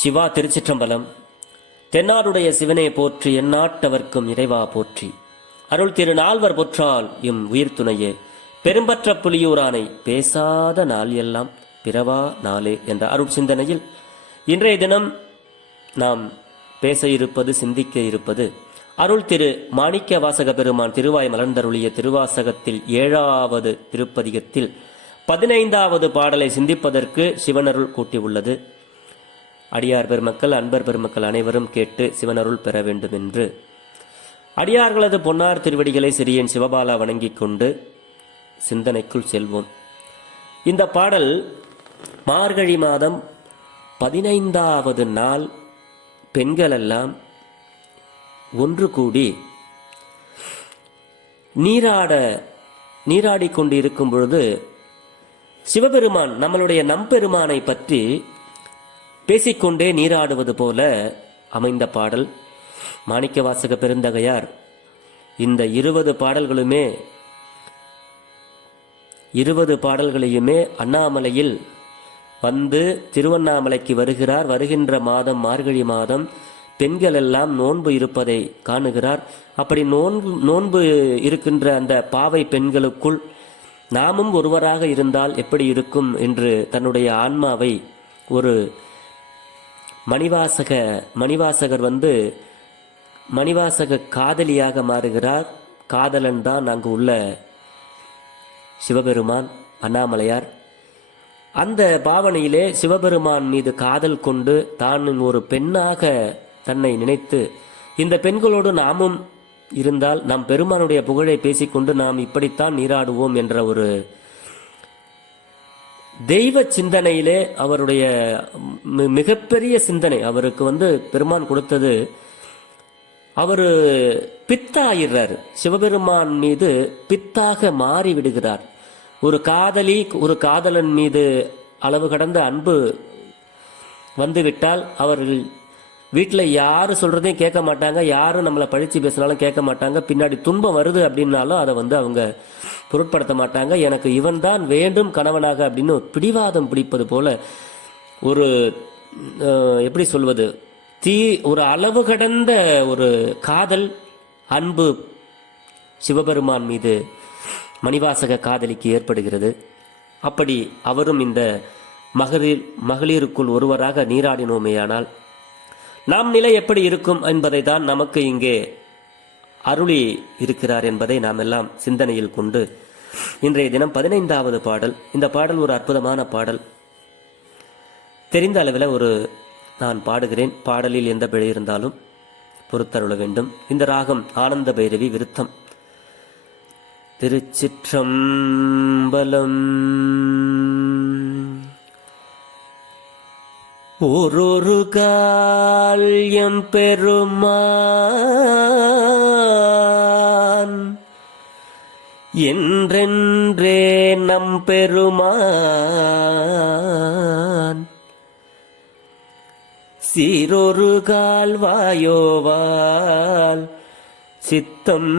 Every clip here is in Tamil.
சிவா திருச்சிற்றம்பலம். தென்னாடுடைய சிவனே போற்றி எந்நாட்டவர்க்கும் இறைவா போற்றி. அருள் திரு நால்வர் பொற்றால் இம் உயிர் துணையே. பெரும்பற்ற புலியூரானை பேசாத நாள் எல்லாம் பிறவா நாளே என்ற அருள் சிந்தனையில் இன்றைய தினம் நாம் பேச இருப்பது சிந்திக்க இருப்பது அருள் திரு மாணிக்க வாசக பெருமான் திருவாய் மலர்ந்தருளிய திருவாசகத்தில் ஏழாவது திருப்பதிகத்தில் பதினைந்தாவது பாடலை சிந்திப்பதற்கு சிவனருள் கூட்டியுள்ளது. அடியார் பெருமக்கள் அன்பர் பெருமக்கள் அனைவரும் கேட்டு சிவனருள் பெற வேண்டும் என்று அடியார்களது பொன்னார் திருவடிகளை சிறியன் சிவபாலா வணங்கிக் கொண்டு சிந்தனைக்குள் செல்வோம். இந்த பாடல் மார்கழி மாதம் பதினைந்தாவது நாள் பெண்களெல்லாம் ஒன்று கூடி நீராட நீராடிக் கொண்டு இருக்கும் பொழுது சிவபெருமான் நம்மளுடைய நம்பெருமானை பற்றி பேசிக்கொண்டே நீராடுவது போல அமைந்த பாடல். மாணிக்க வாசக பெருந்தகையார் இந்த இருபது பாடல்களுமே இருபது பாடல்களையுமே அண்ணாமலையில் வந்து திருவண்ணாமலைக்கு வருகிறார். வருகின்ற மாதம் மார்கழி மாதம் பெண்கள் எல்லாம் நோன்பு இருப்பதை காணுகிறார். அப்படி நோன்பு நோன்பு இருக்கின்ற அந்த பாவை பெண்களுக்குள் நாமும் ஒருவராக இருந்தால் எப்படி இருக்கும் என்று தன்னுடைய ஆன்மாவை ஒரு மணிவாசக மணிவாசகர் வந்து மணிவாசக காதலியாக மாறுகிறார். காதலன் தான் அங்கு உள்ள சிவபெருமான் அண்ணாமலையார் அந்த பாவனையிலே சிவபெருமான் மீது காதல் கொண்டு தான் ஒரு பெண்ணாக தன்னை நினைத்து இந்த பெண்களோடு நாமும் இருந்தால் நாம் பெருமானுடைய புகழை பேசிக்கொண்டு நாம் இப்படித்தான் நீராடுவோம் என்ற ஒரு தெய்வ சிந்தனையிலே அவருடைய மிகப்பெரிய சிந்தனை அவருக்கு வந்து பெருமான் கொடுத்தது. அவர் பித்தாயிடுறார் சிவபெருமான் மீது பித்தாக மாறி விடுகிறார். ஒரு காதலி ஒரு காதலன் மீது அளவு கடந்த அன்பு வந்துவிட்டால் அவர்கள் வீட்டில் யார் சொல்கிறதையும் கேட்க மாட்டாங்க. யாரும் நம்மளை பழித்து பேசினாலும் கேட்க மாட்டாங்க. பின்னாடி துன்பம் வருது அப்படின்னாலும் அதை வந்து அவங்க பொருட்படுத்த மாட்டாங்க. எனக்கு இவன் தான் வேண்டும் கணவனாக அப்படின்னு பிடிவாதம் பிடிப்பது போல ஒரு எப்படி சொல்வது? தீ ஒரு அளவு கடந்த ஒரு காதல் அன்பு சிவபெருமான் மீது மணிவாசக காதலிக்கு ஏற்படுகிறது. அப்படி அவரும் இந்த மகளிர் மகளிருக்குள் ஒருவராக நீராடினோமேயானால் நாம் நிலை எப்படி இருக்கும் என்பதை தான் நமக்கு இங்கே அருளி இருக்கிறார் என்பதை நாம் எல்லாம் சிந்தனையில் கொண்டு இன்றைய தினம் பதினைந்தாவது பாடல். இந்த பாடல் ஒரு அற்புதமான பாடல். தெரிந்த அளவில் ஒரு நான் பாடுகிறேன். பாடலில் எந்த பிழை இருந்தாலும் பொறுத்தருள வேண்டும். இந்த ராகம் ஆனந்த பைரவி விருத்தம். திருச்சிற்றம்பலம் ஓரொரு கால்யம் பெருமா என்றென்றே நம் பெருமான். சீரொரு கால் வாயோவால் சித்தம்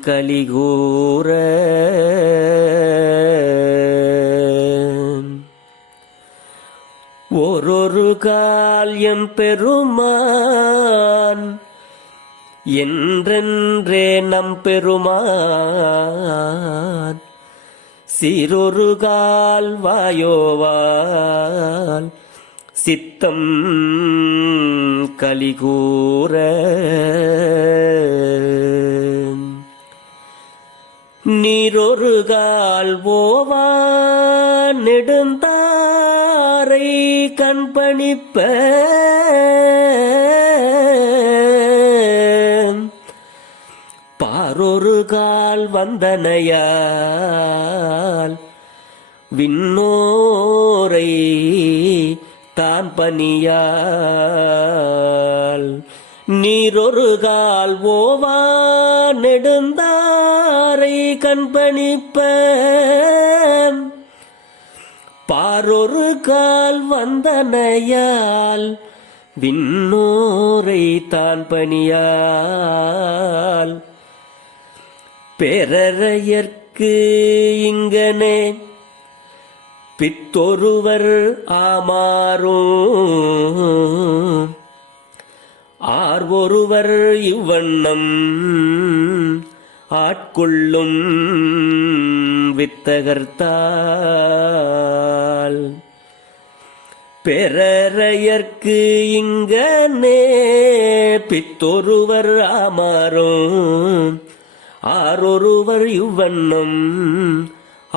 கலிகூர. ஒரு கால் எம் பெருமான். என்றென்றே நம் பெருமான் சிறொருகால் வாயோவால் சித்தம் கலிகூற நீரொருகால் ஓவா நெடுந்தாரை கண்பணிப்ப பாரொரு கால் வந்தனையால் விண்ணோரை தான் பணியால். நீரொரு கால் ஓவா நெடுந்தாரை கண்பணிப்ப பாரொரு கால் வந்தனையால் விண்ணோரை தான் பணியால். பேரறையர்க்கு இங்கனே பித்தொருவர் ஆமாறும். ஆர் ஒருவர் இவ்வண்ணம் ஆட்கொள்ளும் வித்தகர்த்தால். பெறரையர்க்கு இங்கனே பித்தொருவர் ஆமாறும். ஆரொருவர் இவ்வண்ணம்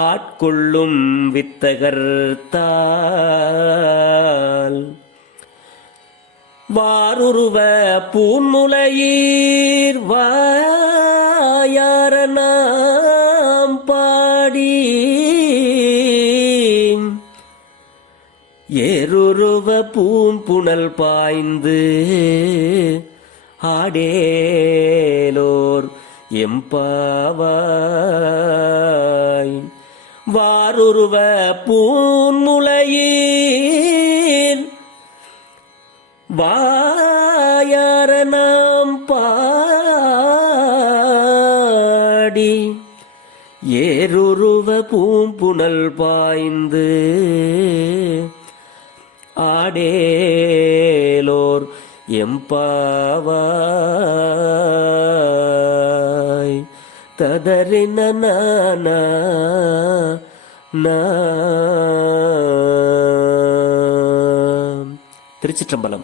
ஆட்கொள்ளும் வித்தகர்த்தால் வாருருவ பூன்முலையீர் வாயாரனாம் பாடி ஏருருவ பூம்புணல் பாய்ந்து ஆடேலோர் எம்பாவாய் வாருருவ பூன்முலையீர் வாயார நாம் பாடி. ஏருருவ பூம்புணல் பாய்ந்து. ஆடேலோர் எம்பாவாய் ததறின நானா திருச்சிற்றம்பலம்.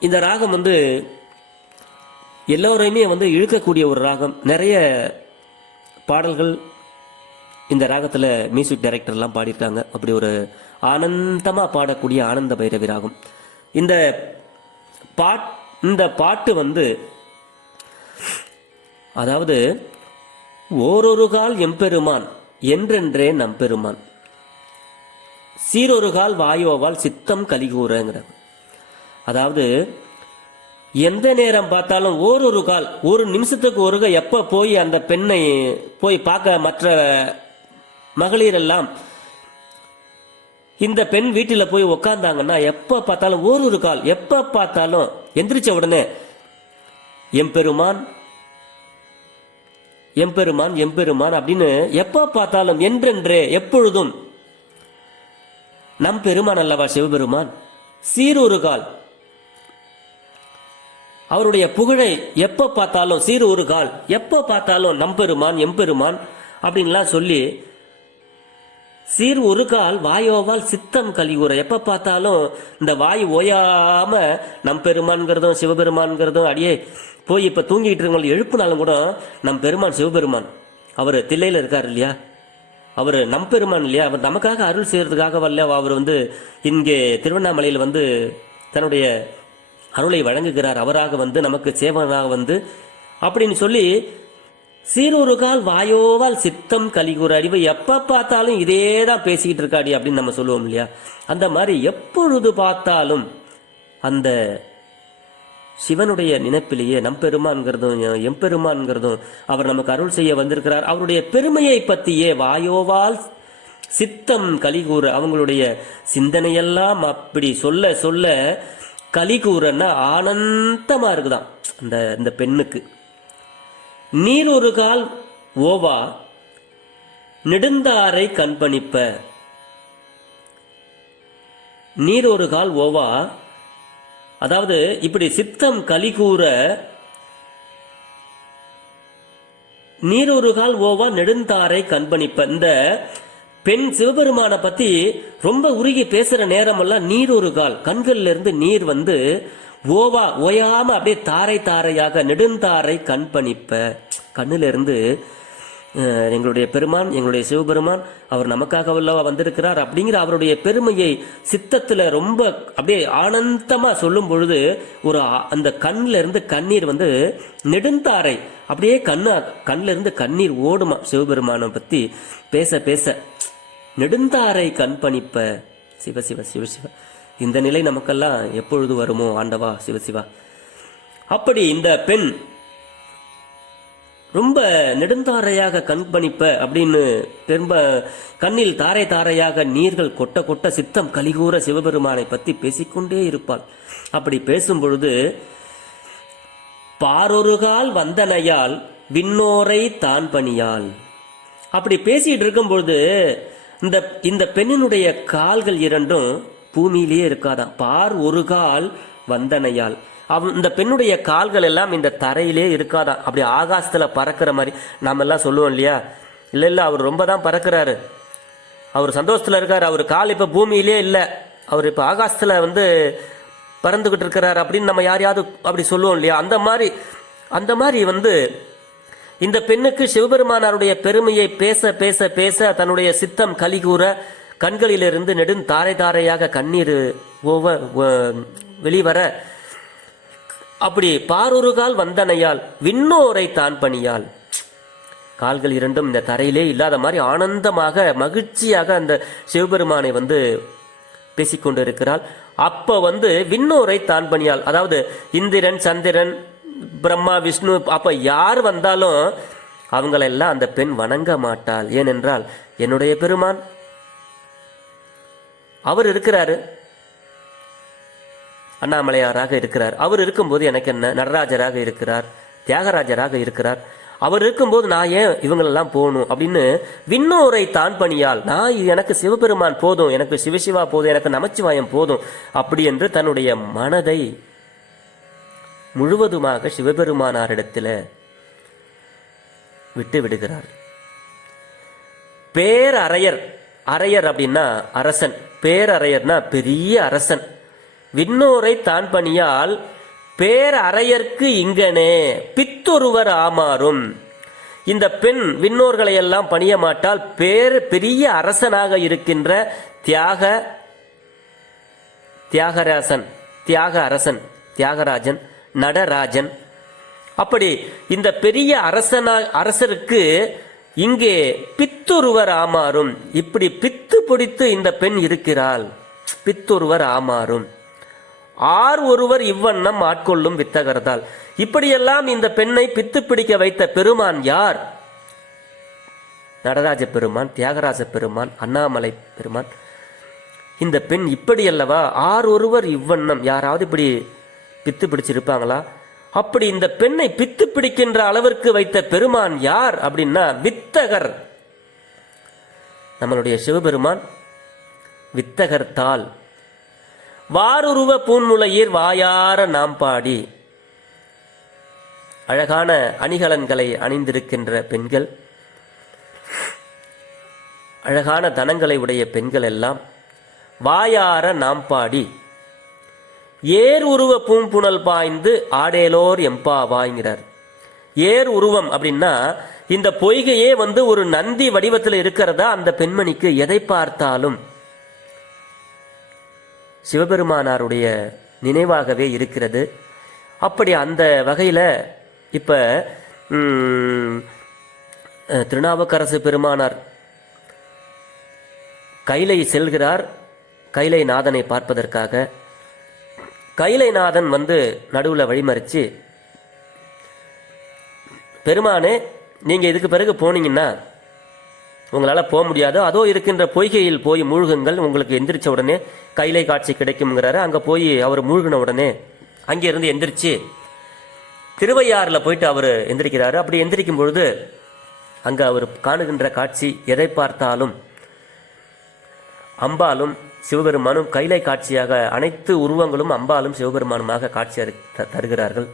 இந்த ராகம் வந்து எல்லோரையுமே வந்து இழுக்கக்கூடிய ஒரு ராகம். நிறைய பாடல்கள் இந்த ராகத்தில் மியூசிக் டைரக்டர்லாம் பாடியிருக்காங்க. அப்படி ஒரு ஆனந்தமாக பாடக்கூடிய ஆனந்த பைரவி ராகம். இந்த பாட் இந்த பாட்டு வந்து அதாவது ஓரொரு கால் எம்பெருமான் என்றென்றே நம்பெருமான் சீரொரு கால் வாயுவால் சித்தம் கலிகூறங்கிறார் அதாவது எந்த நேரம் பார்த்தாலும் ஓரொரு கால் ஒரு நிமிஷத்துக்கு ஒருக எப்போ போய் அந்த பெண்ணை போய் பார்க்க மற்ற மகளிர் எல்லாம் இந்த பெண் வீட்டில் போய் உக்காந்தாங்கன்னா எப்போ பார்த்தாலும் ஒரு ஒரு கால் எப்போ பார்த்தாலும் எந்திரிச்ச உடனே எம்பெருமான் எம்பெருமான் எம்பெருமான் அப்படின்னு எப்போ பார்த்தாலும் என்றென்றே எப்பொழுதும் நம் பெருமான் அல்லவா சிவபெருமான்? சீரொரு கால். அவருடைய புகழை எப்போ பார்த்தாலும் சீர் ஒரு கால். எப்ப பார்த்தாலும் நம்பெருமான் எம்பெருமான் அப்படின்லாம் சொல்லி சீர் ஒரு கால் வாயோவால் சித்தம் கலிவுற எப்ப பார்த்தாலும் இந்த வாய் ஓயாம நம் பெருமான்கிறதும் சிவபெருமான்கிறதும் அடியே போய் இப்ப தூங்கிட்டு இருக்கவங்களை எழுப்புனாலும் கூட நம் பெருமான் சிவபெருமான். அவர் தில்லையில இருக்கார் இல்லையா? அவர் நம் பெருமான் இல்லையா? அவர் நமக்காக அருள் செய்யறதுக்காக வரல அவர் வந்து இங்கே திருவண்ணாமலையில் வந்து தன்னுடைய அருளை வழங்குகிறார். அவராக வந்து நமக்கு சேவனாக வந்து அப்படின்னு சொல்லி சீரொருகால் வாயோவால் சித்தம் கலிகூற அறிவு. எப்போ பார்த்தாலும் இதே தான் பேசிக்கிட்டு இருக்காடி அப்படின்னு நம்ம சொல்லுவோம் இல்லையா? அந்த மாதிரி எப்பொழுது பார்த்தாலும் அந்த சிவனுடைய நினைப்பிலேயே நம்பெருமான்கிறதும் எம்பெருமான்கிறதும் அவர் நமக்கு அருள் செய்ய வந்திருக்கிறார். அவருடைய பெருமையை பற்றியே வாயோவால் சித்தம் கலிகூற அவங்களுடைய சிந்தனையெல்லாம் அப்படி சொல்ல சொல்ல கலிகூறன்னா ஆனந்தமாக இருக்குதான் அந்த இந்த பெண்ணுக்கு. நீர் ஒரு கால் ஓவா நெடுந்தாரை கண்பணிப்ப. நீர் ஒரு கால் ஓவா அதாவது இப்படி சித்தம் கலிகூற நீரொரு கால் ஓவா நெடுந்தாரை கண்பணிப்ப. இந்த பெண் சிவபெருமானை பத்தி ரொம்ப உருகி பேசுற நேரமெல்லாம் நீர் ஒரு கால் கண்கள்ல இருந்து நீர் வந்து ஓவா ஓயாம அப்படியே தாரை தாரையாக நெடுந்தாரை கண்பணிப்ப கண்ணுலேருந்து எங்களுடைய பெருமான் எங்களுடைய சிவபெருமான் அவர் நமக்காக உள்ளவா வந்திருக்கிறார் அப்படிங்கிற அவருடைய பெருமையை சித்தத்துல ரொம்ப அப்படியே ஆனந்தமா சொல்லும் பொழுது ஒரு அந்த கண்ணுல இருந்து கண்ணீர் வந்து நெடுந்தாரை அப்படியே கண்ணு கண்ணுல இருந்து கண்ணீர் ஓடுமா சிவபெருமானை பத்தி பேச பேச. நெடுந்தாரை கண்பணிப்ப சிவ சிவ சிவ சிவ. இந்த நிலை நமக்கெல்லாம் எப்பொழுது வருமோ ஆண்டவா சிவசிவா அப்படி இந்த பெண் ரொம்ப நெடுந்தாரையாக கண்பணிப்ப அப்படின்னு திரும்ப கண்ணில் தாரை தாரையாக நீர்கள் கொட்ட கொட்ட சித்தம் கலிகூற சிவபெருமானை பற்றி பேசிக்கொண்டே இருப்பாள். அப்படி பேசும் பொழுது பாரொருகால் வந்தனையால் விண்ணோரை தான் பணியால் அப்படி பேசிட்டு இருக்கும் பொழுது இந்த இந்த பெண்ணினுடைய கால்கள் இரண்டும் பூமியிலேயே இருக்காதா பார் ஒரு கால் வந்தனையால் அவ இந்த பெண்ணுடைய கால்கள் எல்லாம் இந்த தரையிலே இருக்காதா அப்படி ஆகாசத்தில் பறக்கிற மாதிரி நம்ம எல்லாம் சொல்லுவோம் இல்லையா? இல்லை இல்லை அவர் ரொம்ப தான் பறக்கிறாரு. அவர் சந்தோஷத்தில் இருக்கார். அவர் கால் இப்போ பூமியிலே இல்லை. அவர் இப்போ ஆகாசத்தில் வந்து பறந்துக்கிட்டு இருக்கிறார் அப்படின்னு நம்ம யாரையாவது அப்படி சொல்லுவோம் இல்லையா? அந்த மாதிரி அந்த மாதிரி வந்து இந்த பெண்ணுக்கு சிவபெருமானாருடைய பெருமையை பேச பேச பேச தன்னுடைய சித்தம் கலிகூற கண்களிலிருந்து நெடுந் தாரை தாரையாக கண்ணீர் ஓவ வெளிவர அப்படி பாரொருகால் வந்தனையால் விண்ணோரை தான் பணியால். கால்கள் இரண்டும் இந்த தரையிலே இல்லாத மாதிரி ஆனந்தமாக மகிழ்ச்சியாக அந்த சிவபெருமானை வந்து பேசிக்கொண்டு இருக்கிறாள் அப்ப வந்து விண்ணோரை தான் பணியால் அதாவது இந்திரன் சந்திரன் பிரம்மா விஷ்ணு அப்ப யார் வந்தாலும் அவங்களெல்லாம் அந்த பெண் வணங்க மாட்டாள். ஏனென்றால் என்னுடைய பெருமான் அவர் இருக்கிறாரு. அண்ணாமலையாராக இருக்கிறார். அவர் இருக்கும்போது எனக்கு என்ன? நடராஜராக இருக்கிறார். தியாகராஜராக இருக்கிறார். அவர் இருக்கும்போது நான் ஏன் இவங்களெல்லாம் போகணும் அப்படின்னு விண்ணோரை தான் பணியால் நான் இது எனக்கு சிவபெருமான் போதும் எனக்கு சிவசிவா போதும் எனக்கு நமச்சிவாயம் போதும் அப்படி என்று தன்னுடைய மனதை முழுவதுமாக சிவபெருமானாரிடத்தில் விட்டு விடுகிறார். பேரறையர் அரையர் அப்படின்னா அரசன். பேரறையர்னா பெரிய அரசன். விண்ணோரை தான் பணியால் பேரறையர்க்கு இங்கனே பித்தொருவர் ஆமாறும். இந்த பெண் விண்ணோர்களை எல்லாம் பணிய மாட்டால் பேர் பெரிய அரசனாக இருக்கின்ற தியாக தியாகராசன் தியாக அரசன் தியாகராஜன் நடராஜன். அப்படி இந்த பெரிய அரசனா அரசருக்கு இங்கே பித்தொருவர் ஆமாறும். இப்படி பித்து பிடித்து இந்த பெண் இருக்கிறாள். பித்தொருவர் ஆமாறும். ஆர் ஒருவர் இவ்வண்ணம் ஆட்கொள்ளும் வித்தகர்தால் இப்படியெல்லாம் இந்த பெண்ணை பித்து பிடிக்க வைத்த பெருமான் யார்? நடராஜ பெருமான் தியாகராஜ பெருமான் அண்ணாமலை பெருமான். இந்த பெண் இப்படி அல்லவா ஆர் ஒருவர் இவ்வண்ணம். யாராவது இப்படி பித்து பிடிச்சிருப்பாங்களா? அப்படி இந்த பெண்ணை பித்து பிடிக்கின்ற அளவிற்கு வைத்த பெருமான் யார் அப்படின்னா வித்தகர். நம்மளுடைய சிவபெருமான் வித்தகர் தாள். வாருருவ பூன்முலையீர் வாயார நாம் பாடி அழகான அணிகலன்களை அணிந்திருக்கின்ற பெண்கள். அழகான தனங்களை உடைய பெண்கள் எல்லாம் வாயார நாம் பாடி ஏர் உருவ பூம்புணல் பாய்ந்து ஆடேலோர் எம்பாவாய்ங்கிறார் ஏர் உருவம் அப்படின்னா இந்த பொய்கையே வந்து ஒரு நந்தி வடிவத்தில் இருக்கிறதா அந்த பெண்மணிக்கு எதை பார்த்தாலும். சிவபெருமானாருடைய நினைவாகவே இருக்கிறது. அப்படி அந்த வகையில் இப்போ திருநாவுக்கரசு பெருமானார் கைலை செல்கிறார். கைலை நாதனை பார்ப்பதற்காக. கைலைநாதன் வந்து நடுவில் வழிமறிச்சு பெருமானே நீங்கள் இதுக்கு பிறகு போனீங்கன்னா உங்களால் போக முடியாது. அதோ இருக்கின்ற பொய்கையில் போய் மூழ்குங்கள். உங்களுக்கு எந்திரிச்ச உடனே கைலை காட்சி கிடைக்குங்கிறாரு அங்கே போய் அவர் மூழ்கின உடனே அங்கே இருந்து எந்திரிச்சு திருவையாறில் போயிட்டு அவர் எந்திரிக்கிறாரு. அப்படி எந்திரிக்கும் பொழுது அங்கே அவர் காணுகின்ற காட்சி எதை பார்த்தாலும் அம்பாலும் சிவபெருமானும் கைலை காட்சியாக அனைத்து உருவங்களும் அம்பாலும் சிவபெருமானுமாக காட்சி த- தருகிறார்கள்.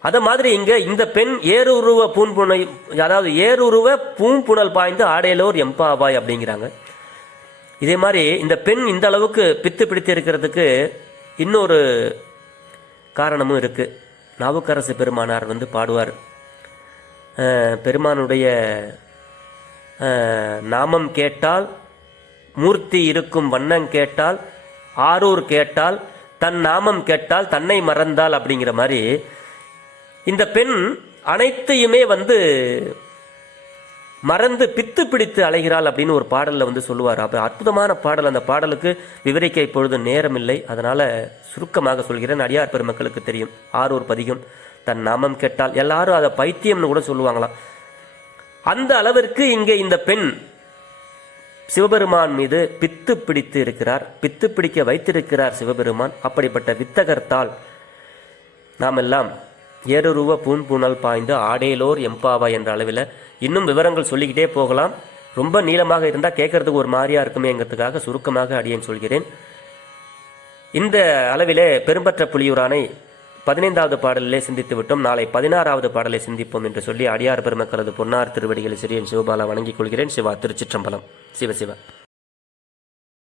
அத மாதிரி இங்க இந்த பெண் ஏறுருவ பூன்புனை அதாவது ஏறுருவ பூம்புணல் பாய்ந்து ஆடையலோர் எம்பாவாய் அப்படிங்கிறாங்க. இதே மாதிரி இந்த பெண் இந்த அளவுக்கு பித்து பிடித்து இருக்கிறதுக்கு இன்னொரு காரணமும் இருக்கு. நாவுக்கரசு பெருமானார் வந்து பாடுவார். பெருமானுடைய நாமம் கேட்டால் மூர்த்தி இருக்கும் வண்ணம் கேட்டால் ஆரூர் கேட்டால் தன் நாமம் கேட்டால் தன்னை மறந்தால் அப்படிங்கிற மாதிரி இந்த பெண் அனைத்தையுமே வந்து மறந்து பித்து பிடித்து அலைகிறாள் அப்படின்னு ஒரு பாடலில் வந்து சொல்லுவார். அப்போ அற்புதமான பாடல். அந்த பாடலுக்கு விவரிக்க இப்பொழுது நேரம் இல்லை அதனால் சுருக்கமாக சொல்கிறேன். அடியார் பெருமக்களுக்கு தெரியும். ஆரூர் பதிகம் தன் நாமம் கேட்டால். எல்லாரும் அதை பைத்தியம்னு கூட சொல்லுவாங்களாம். அந்த அளவிற்கு இங்கே இந்த பெண் சிவபெருமான் மீது பித்து பிடித்து இருக்கிறார். பித்து பிடிக்க வைத்திருக்கிறார் சிவபெருமான். அப்படிப்பட்ட வித்தகர்த்தால் நாமெல்லாம் ஏறுருவ பூன்புணல் பாய்ந்து ஆடேலோர் எம்பாவா என்ற அளவில் இன்னும் விவரங்கள் சொல்லிக்கிட்டே போகலாம். ரொம்ப நீளமாக இருந்தால் கேட்கறதுக்கு ஒரு மாதிரியாக இருக்குமேங்கிறதுக்காக சுருக்கமாக அடியேன் சொல்கிறேன். இந்த அளவிலே பெரும்பற்ற புலியூரானை பதினைந்தாவது பாடலிலே சிந்தித்து விட்டோம். நாளை பதினாறாவது பாடலை சிந்திப்போம் என்று சொல்லி அடியார் பெருமக்களது பொன்னார் திருவடிகளை சிறியன் சிவபாலா வணங்கிக் கொள்கிறேன். சிவா திருச்சிற்றம்பலம். சிவ சிவ.